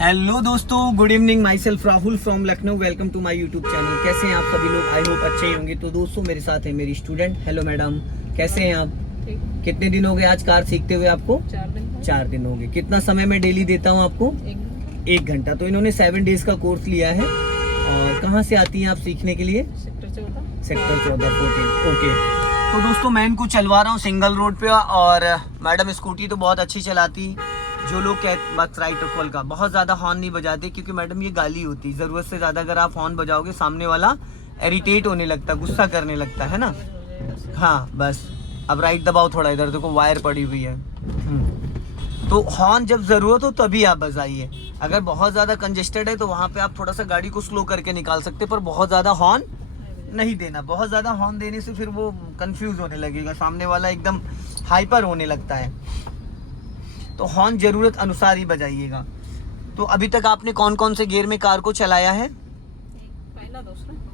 Hello दोस्तों, good evening. Myself Rahul from Lucknow. Welcome to my YouTube channel. कैसे हैं आप सभी लोग? आई होप अच्छे ही होंगे। तो दोस्तों, मेरे साथ है मेरी स्टूडेंट। हेलो मैडम, कैसे हैं आप? कितने दिन हो गए आज कार सीखते हुए आपको? 4 दिन हो गए। कितना समय मैं डेली देता हूँ आपको? 1 घंटा। तो इन्होंने 7 डेज का कोर्स लिया है। और कहाँ से आती हैं आप सीखने के लिए? सेक्टर 14 14। ओके। तो दोस्तों, मैं इनको चलवा रहा हूँ सिंगल रोड पे। और मैडम स्कूटी तो बहुत अच्छी चलाती। जो लोग कहते बस राइट खोल का बहुत ज़्यादा हॉर्न नहीं बजाते, क्योंकि मैडम ये गाली होती है। ज़रूरत से ज़्यादा अगर आप हॉर्न बजाओगे सामने वाला इरिटेट होने लगता, गुस्सा करने लगता है ना। हाँ बस, अब राइट दबाओ थोड़ा, इधर देखो वायर पड़ी हुई है। तो हॉर्न जब ज़रूरत हो तभी आप बजाइए। अगर बहुत ज़्यादा कंजेस्टेड है तो वहाँ पे आप थोड़ा सा गाड़ी को स्लो करके निकाल सकते, पर बहुत ज़्यादा हॉर्न नहीं देना। बहुत ज़्यादा हॉर्न देने से फिर वो कंफ्यूज होने लगेगा, सामने वाला एकदम हाइपर होने लगता है। तो हॉर्न ज़रूरत अनुसार ही बजाइएगा। तो अभी तक आपने कौन कौन से गियर में कार को चलाया है?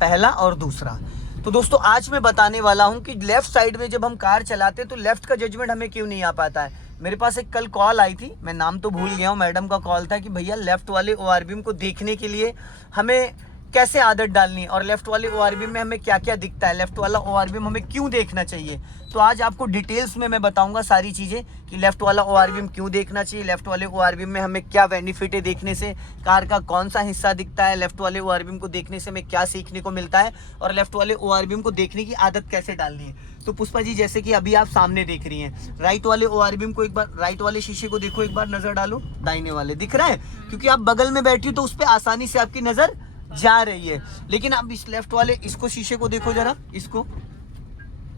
पहला और दूसरा। तो दोस्तों, आज मैं बताने वाला हूं कि लेफ्ट साइड में जब हम कार चलाते हैं तो लेफ्ट का जजमेंट हमें क्यों नहीं आ पाता है। मेरे पास एक कल कॉल आई थी, मैं नाम तो भूल गया हूं। मैडम का कॉल था कि भैया लेफ्ट वाले ओआरबीएम को देखने के लिए हमें कैसे आदत डालनी है, और लेफ्ट वाले ओआरबीएम में हमें क्या क्या दिखता है, लेफ्ट वाला ओआरबीएम हमें क्यों देखना चाहिए। तो आज आपको डिटेल्स में मैं बताऊंगा सारी चीज़ें कि लेफ्ट वाला ओआरबीएम क्यों देखना चाहिए, लेफ्ट वाले ओआरबीएम में हमें क्या बेनिफिट है देखने से, कार का कौन सा हिस्सा दिखता है, लेफ्ट वाले ओआरबीएम को देखने से हमें क्या सीखने को मिलता है, और लेफ्ट वाले ओआरबीएम को देखने की आदत कैसे डालनी है। तो पुष्पा जी, जैसे कि अभी आप सामने देख रही हैं, राइट वाले ओआरबीएम को एक बार, राइट वाले शीशे को देखो, एक बार नजर डालो। दाहिने वाले दिख रहा है, क्योंकि आप बगल में बैठी हो तो उस पर आसानी से आपकी नजर जा रही है। लेकिन अब इस लेफ्ट वाले इसको शीशे को देखो जरा, इसको,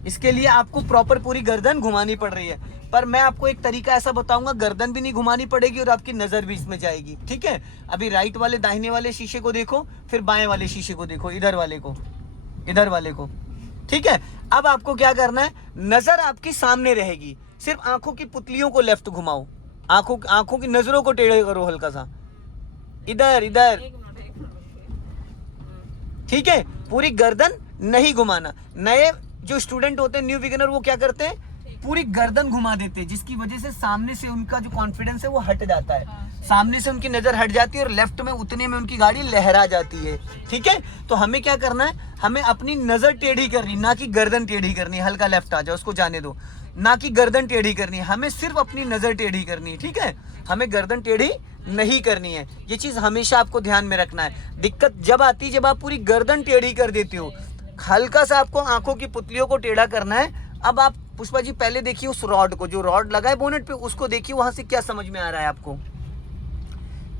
इसके लिए आपको प्रॉपर पूरी गर्दन घुमानी पड़ रही है। पर मैं आपको एक तरीका ऐसा बताऊंगा, गर्दन भी नहीं घुमानी पड़ेगी और आपकी नजर भी इसमें जाएगी। ठीक है, अभी राइट वाले दाहिने वाले शीशे को देखो, फिर बाएं वाले शीशे को देखो, इधर वाले को, इधर वाले को। ठीक है, अब आपको क्या करना है, नजर आपकी सामने रहेगी, सिर्फ आंखों की पुतलियों को लेफ्ट घुमाओ, आंखों की नजरों को टेढ़े करो हल्का सा, इधर इधर। ठीक है, पूरी गर्दन नहीं घुमाना। नए जो स्टूडेंट होते हैं, न्यू बिगिनर, वो क्या करते हैं, पूरी गर्दन घुमा देते हैं, जिसकी वजह से सामने से उनका जो कॉन्फिडेंस है वो हट जाता है। सामने से उनकी नजर हट जाती है और लेफ्ट में उतने में उनकी गाड़ी लहरा जाती है। ठीक है, तो हमें क्या करना है, हमें अपनी नजर टेढ़ी करनी, ना कि गर्दन टेढ़ी करनी। हल्का लेफ्ट आ जाओ, उसको जाने दो, ना कि गर्दन टेढ़ी करनी है, हमें सिर्फ अपनी नजर टेढ़ी करनी है। ठीक है, हमें गर्दन टेढ़ी नहीं करनी है। ये चीज हमेशा आपको ध्यान में रखना है। दिक्कत जब आती है जब आप पूरी गर्दन टेढ़ी कर देते हो। हल्का सा आपको आंखों की पुतलियों को टेढ़ा करना है। अब आप पुष्पा जी पहले देखिए उस रॉड को, जो रॉड लगा है बोनेट पे, उसको देखिए, वहां से क्या समझ में आ रहा है आपको?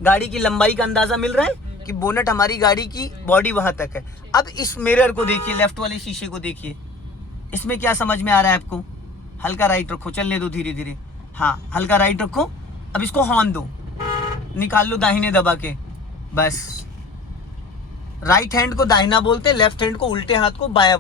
गाड़ी की लंबाई का अंदाजा मिल रहा है कि बोनेट हमारी गाड़ी की बॉडी वहां तक है। अब इस मिरर को देखिए, लेफ्ट वाले शीशे को देखिए, इसमें क्या समझ में आ रहा है आपको? हल्का राइट रखो, चलने दो धीरे धीरे। हाँ, हल्का राइट रखो। अब इसको हॉर्न दो, निकाल लो दाहिने दबा के, बस। राइट हैंड को दाहिना बोलते हैं, लेफ्ट हैंड को, उल्टे हाथ को बायां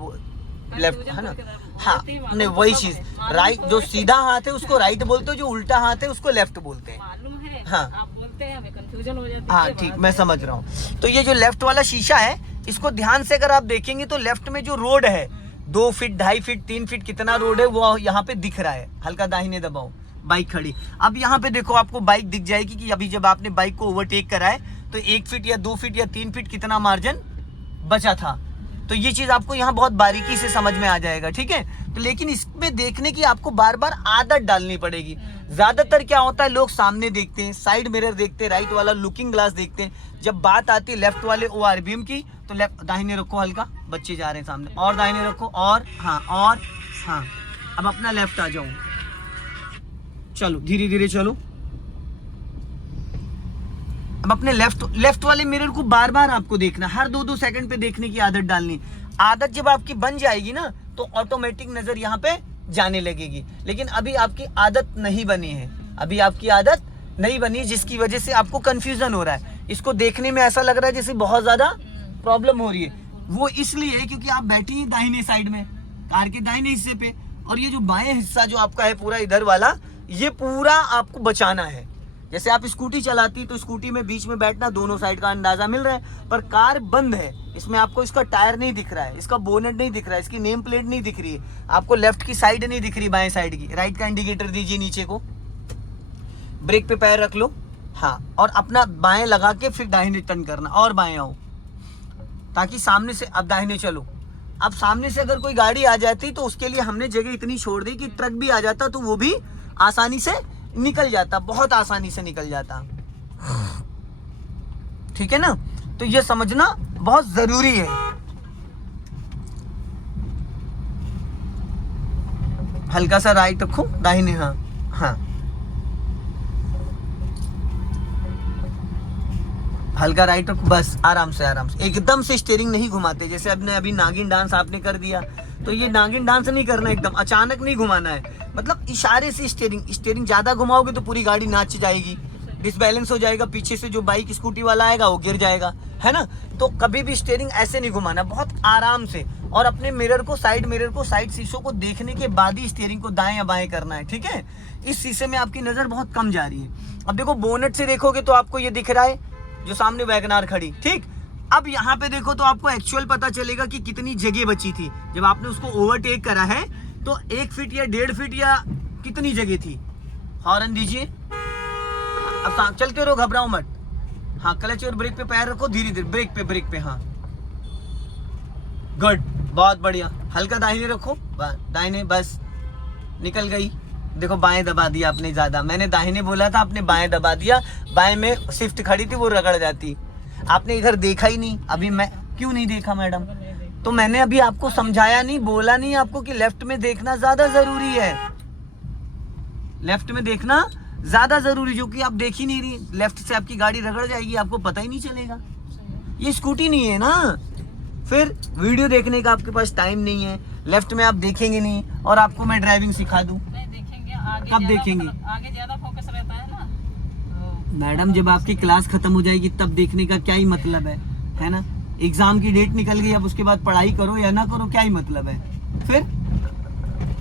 लेफ्ट, है ना? हाँ, नहीं वही चीज, राइट जो सीधा हाथ है उसको राइट बोलते हो, जो उल्टा हाथ है उसको लेफ्ट बोलते हैं। हाँ, आप बोलते हैं, हमें कंफ्यूजन हो जाती है। हाँ ठीक, मैं समझ रहा हूँ। तो ये जो लेफ्ट वाला शीशा है, इसको ध्यान से अगर आप देखेंगे तो लेफ्ट में जो रोड है, 2 फीट 2.5 फीट 3 फीट कितना रोड है वो यहाँ पे दिख रहा है। हल्का दाहिने दबाओ, बाइक खड़ी। अब यहाँ पे देखो, आपको बाइक दिख जाएगी कि अभी जब आपने बाइक को ओवरटेक करा है तो 1 फीट या 2 फीट या 3 फीट कितना मार्जिन बचा था। तो ये चीज आपको यहाँ बहुत बारीकी से समझ में आ जाएगा। ठीक है, तो लेकिन इसमें देखने की आपको बार बार आदत डालनी पड़ेगी। ज्यादातर क्या होता है, लोग सामने देखते हैं, साइड मिरर देखते हैं, राइट वाला लुकिंग ग्लास देखते हैं। जब बात आती है लेफ्ट वाले ओआरबीएम की, तो लेफ्ट दाहिने रखो, हल्का, बच्चे जा रहे हैं सामने, और दाहिने रखो, और हाँ। अब अपना लेफ्ट आ जाओ, चलो धीरे धीरे चलो। अब अपने लेफ्ट वाले मिरर को बार बार आपको देखना, हर 2-2 सेकंड पे देखने की आदत डालनी। आदत जब आपकी बन जाएगी ना, तो ऑटोमेटिक नजर यहाँ पे जाने लगेगी। लेकिन अभी आपकी आदत नहीं बनी है, अभी आपकी आदत नहीं बनी, जिसकी वजह से आपको कंफ्यूजन हो रहा है। इसको देखने में ऐसा लग रहा है जैसे बहुत ज्यादा प्रॉब्लम हो रही है। वो इसलिए क्योंकि आप बैठी ही दाहिने साइड में, कार के दाहिने हिस्से पे, और ये जो बाएं हिस्सा जो आपका है पूरा इधर वाला, ये पूरा आपको बचाना है। जैसे आप स्कूटी चलाती तो स्कूटी में बीच में बैठना, दोनों साइड का अंदाजा मिल रहा है। पर कार बंद है, इसमें आपको इसका टायर नहीं दिख रहा है, इसका बोनेट नहीं दिख रहा है, इसकी नेम प्लेट नहीं दिख रही है, आपको लेफ्ट की साइड नहीं दिख रही, बाएं साइड की। राइट का इंडिकेटर दीजिए नीचे को, ब्रेक पे पैर रख लो, हाँ, और अपना बाएं लगा के फिर दाहिने टर्न करना और बाएं आओ, ताकि सामने से अब दाहिने चलो। अब सामने से अगर कोई गाड़ी आ जाती तो उसके लिए हमने जगह इतनी छोड़ दी कि ट्रक भी आ जाता तो वो भी आसानी से निकल जाता, बहुत आसानी से निकल जाता। ठीक है ना, तो ये समझना बहुत जरूरी है। हल्का सा राइट रखो, दाहिने, हाँ हाँ, हल्का राइट रखो, बस आराम से आराम से, एकदम से स्टीयरिंग नहीं घुमाते। जैसे आपने अभी नागिन डांस आपने कर दिया, तो ये नागिन डांस नहीं करना, एकदम अचानक नहीं घुमाना है, मतलब इशारे से स्टीयरिंग ज्यादा घुमाओगे तो पूरी गाड़ी नाच जाएगी, डिसबैलेंस हो जाएगा, पीछे से जो बाइक स्कूटी वाला आएगा वो गिर जाएगा, है ना। तो कभी भी स्टीयरिंग ऐसे नहीं घुमाना, बहुत आराम से, और अपने मिरर को, साइड शीशों को देखने के बाद ही स्टीयरिंग को दाएं या बाएं करना है। ठीक है, इस शीशे में आपकी नजर बहुत कम जा रही है। अब देखो बोनेट से देखोगे तो आपको ये दिख रहा है जो सामने वैगनार खड़ी, ठीक। अब यहाँ पे देखो तो आपको एक्चुअल पता चलेगा कि कितनी जगह बची थी जब आपने उसको ओवरटेक करा है, तो 1 फीट या 1.5 फीट या कितनी जगह थी। हॉर्न दीजिए, अब चलते रहो, घबराओ मत। हाँ, क्लच और ब्रेक पे पैर रखो, धीरे धीरे ब्रेक पे, हाँ गुड, बहुत बढ़िया। हल्का दाहिने रखो, दाहिने, बस निकल गई। देखो बाएं दबा दिया आपने ज्यादा, मैंने दाहिने बोला था, आपने बाएं दबा दिया। बाएं में स्विफ्ट खड़ी थी, वो रगड़ जाती। आपने इधर देखा ही नहीं। अभी मैं क्यों नहीं देखा मैडम? तो मैंने अभी आपको समझाया नहीं, बोला नहीं आपको कि लेफ्ट में देखना ज्यादा जरूरी है, लेफ्ट में देखना ज्यादा जरूरी, जो कि आप देख ही नहीं रही। लेफ्ट से आपकी गाड़ी रगड़ जाएगी, आपको पता ही नहीं चलेगा। ये स्कूटी नहीं है ना, फिर वीडियो देखने का आपके पास टाइम नहीं है, लेफ्ट में आप देखेंगे नहीं, और आपको मैं ड्राइविंग सिखा दूं, कब देखेंगे? आगे ज्यादा फोकस रहता है ना मैडम, जब आपकी क्लास खत्म हो जाएगी तब देखने का क्या ही मतलब है ना। एग्जाम की डेट निकल गई, अब उसके बाद पढ़ाई करो या ना करो, क्या ही मतलब है। फिर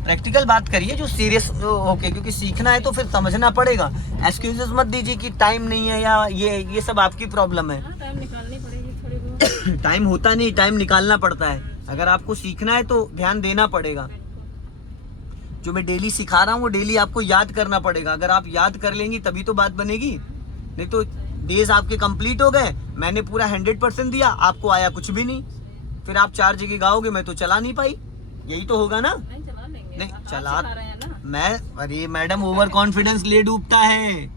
प्रैक्टिकल बात करिए जो सीरियस होके, क्योंकि सीखना है तो फिर समझना पड़ेगा। एक्सक्यूजेस मत दीजिए कि टाइम नहीं है या ये सब आपकी प्रॉब्लम है। टाइम निकालनी पड़ेगी थोड़ी बहुत। टाइम होता नहीं, टाइम निकालना पड़ता है। अगर आपको सीखना है तो ध्यान देना पड़ेगा। जो मैं डेली सिखा रहा हूँ वो डेली आपको याद करना पड़ेगा। अगर आप याद कर लेंगी तभी तो बात बनेगी, नहीं तो डेज आपके कंप्लीट हो गए, मैंने पूरा 100% दिया, आपको आया कुछ भी नहीं, फिर आप 4 जगह गाओगे, मैं तो चला नहीं पाई। यही तो होगा ना। नहीं चला लेंगे, नहीं आप चला सिखा रहे हैं ना। मैं, अरे मैडम, ओवर कॉन्फिडेंस ले डूबता है।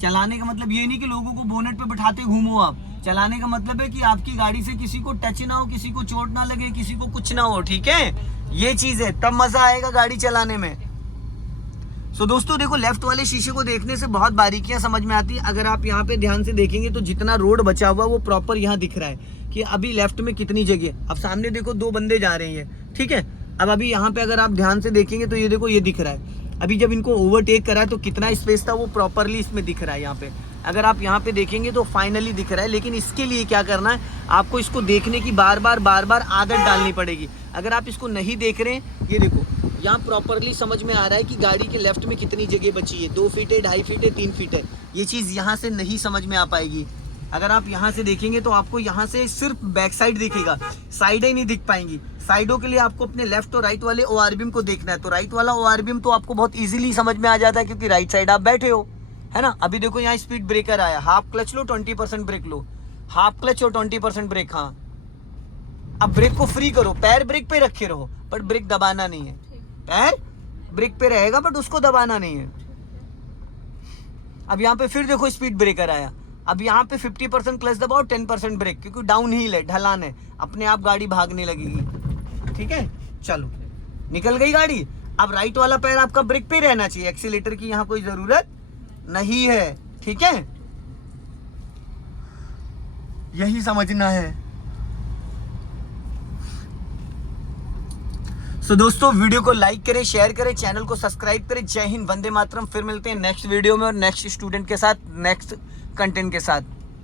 चलाने का मतलब ये नहीं कि लोगों को बोनेट पे बैठाते घूमो आप। चलाने का मतलब है कि आपकी गाड़ी से किसी को टच ना हो, किसी को चोट ना लगे, किसी को कुछ ना हो। ठीक है, ये चीज है, तब मजा आएगा गाड़ी चलाने में। सो दोस्तों देखो, लेफ्ट वाले शीशे को देखने से बहुत बारीकियां समझ में आती है। अगर आप यहाँ पे ध्यान से देखेंगे तो जितना रोड बचा हुआ वो प्रॉपर यहाँ दिख रहा है कि अभी लेफ्ट में कितनी जगह। अब सामने देखो 2 बंदे जा रहे हैं, ठीक है। अब अभी यहाँ पे अगर आप ध्यान से देखेंगे तो ये देखो, ये दिख रहा है। अभी जब इनको ओवरटेक करा है तो कितना स्पेस था वो प्रॉपरली इसमें दिख रहा है। यहाँ पे अगर आप यहाँ पे देखेंगे तो फाइनली दिख रहा है। लेकिन इसके लिए क्या करना है, आपको इसको देखने की बार बार आदत डालनी पड़ेगी। अगर आप इसको नहीं देख रहे हैं, ये देखो यहाँ प्रॉपरली समझ में आ रहा है कि गाड़ी के लेफ्ट में कितनी जगह बची है, 2 फीट है, 2.5 फीट है, 3 फीट है। ये चीज़ यहाँ से नहीं समझ में आ पाएगी। अगर आप यहाँ से देखेंगे तो आपको यहाँ से सिर्फ बैक साइड दिखेगा, साइडें नहीं दिख पाएंगी। साइडों के लिए आपको अपने लेफ्ट और राइट वाले ORBM को देखना है। तो राइट वाला ORBM तो आपको बहुत इजीली समझ में आ जाता है, क्योंकि राइट साइड आप बैठे हो, है ना। अभी देखो यहाँ स्पीड ब्रेकर आया, हाफ क्लच लो, 20% ब्रेक लो, हाफ क्लच और 20% ब्रेक। हाँ, अब ब्रेक को फ्री करो, पैर ब्रेक पे रखे रहो, बट ब्रेक दबाना नहीं है। पैर ब्रेक पे रहेगा बट उसको दबाना नहीं है। अब यहाँ पे फिर देखो स्पीड ब्रेकर आया। अब यहाँ पे 50% क्लच दबाओ, 10% ब्रेक, क्योंकि डाउन हिल है, ढलान है, अपने आप गाड़ी भागने लगेगी। ठीक है, चलो निकल गई गाड़ी। अब राइट वाला पैर आपका ब्रेक पे रहना चाहिए, एक्सीलेटर की यहाँ कोई जरूरत नहीं है। ठीक है, यही समझना है। सो दोस्तों वीडियो को लाइक करें, शेयर करें, चैनल को सब्सक्राइब करें। जय हिंद, वंदे मातरम। फिर मिलते हैं नेक्स्ट वीडियो में और नेक्स्ट स्टूडेंट के साथ, नेक्स्ट कंटेंट के साथ।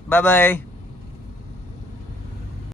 Bye bye.